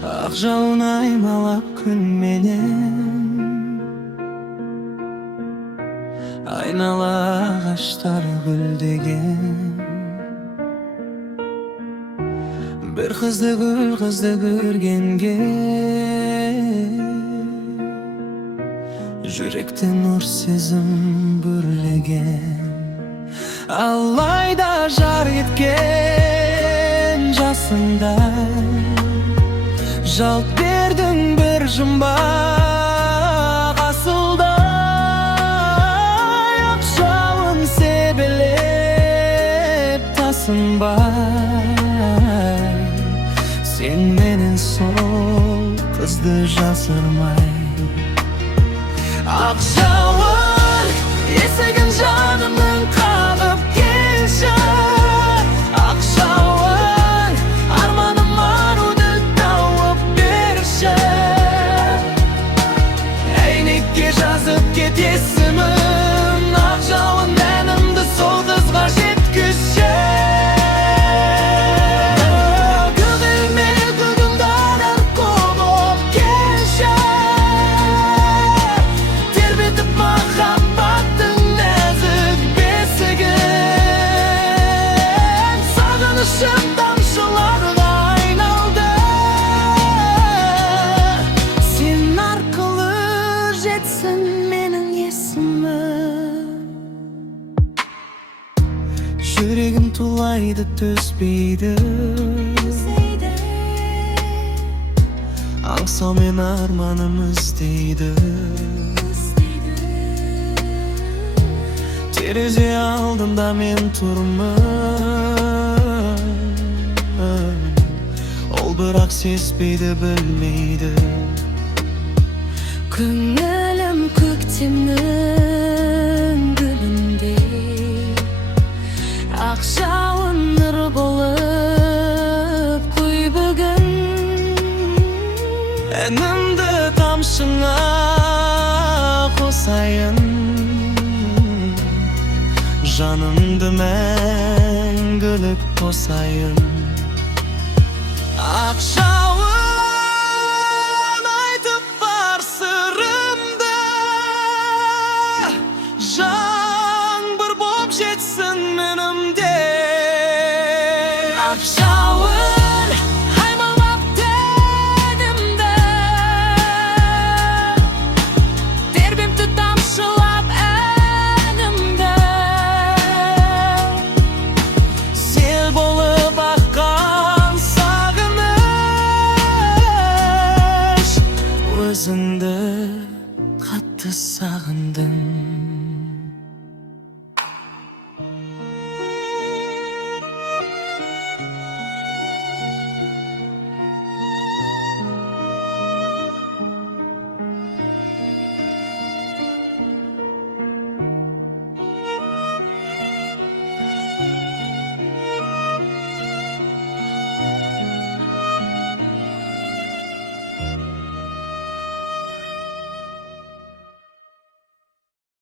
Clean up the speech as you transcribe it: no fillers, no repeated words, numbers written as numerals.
Ақ жауын аймалап күн менен, айнала ағаштар гүлдеген. Bir kızdı görgенге, жүректен нұр сезім бүрлеген. Алайда жар еткен жасыңдай, жалт бердің бір жұмбақ асылдай. Ақ жауын себелеп тасынбай, sen менен сол қызды жасырмай. Ақ жауын есігін жанымның қағып келші. Ақ жауын арманым аруды тауып берші. Әйнекке жазып кет есімін, ақ жауын әнімді сол қызға жеткізші. Тамшыларға айналды, сен арқылы жетсін менің есімім. Жүрегім тулайды, төзбейді, аңсау мен арманым іздейді. Терезе алдында мен тұрмын, ол бірақ сезбейді, білмейді. Көңілім көктемнің гүліндей, ақ жауын нұр болып құй бүгін. Әнімді тамшыңа қосайын, жанымды мәңгілік қосайын. Ақ